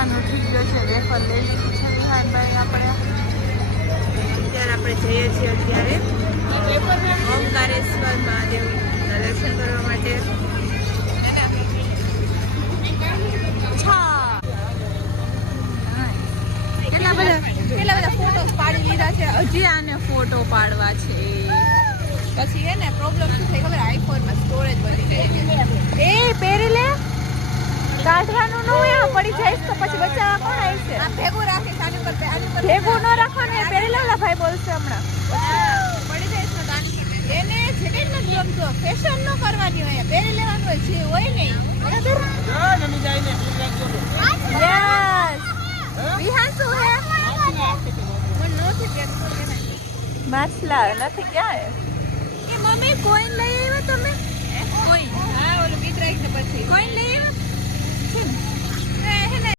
ખાવાનું થઈ ગયો છે, વેફર લઈ લીધી છે વિહાનભાઈ આપણે. અત્યારે આપણે જઈએ છીએ અત્યારે ઓમકારેશ્વર મહાદેવના દર્શન કરવા માટે. કેટલા બધા ફોટો પાડી લીધા છે. હજી આને ફોટો પાડવા છે. પછી હે ને પ્રોબ્લેમ શું થઈ ખબર, આઈફોનમાં સ્ટોરેજ વધી ગઈ. એ પહેરી લે, કાઢવાનું ન હોય, પડી જાય તો પછી બચાવવા કોણ આવશે? આ ભેગું રાખી આની પર ભેગું ન રાખો ને, પહેરી લેલા ભાઈ બોલશે હમણાં. પડી જાય તો એને જેકેટ નથી ગમતો, ફેશન ન કરવાની હોય, પહેરી લેવાનું હોય જે હોય ને. યસ વિહાન શું હે? માછલા નથી ક્યાં એ મમ્મી? કોઈન લઈ આવ્યા તમે? કોઈન? હા ઓલું ગીત રાખ ને પછી કોઈન લઈ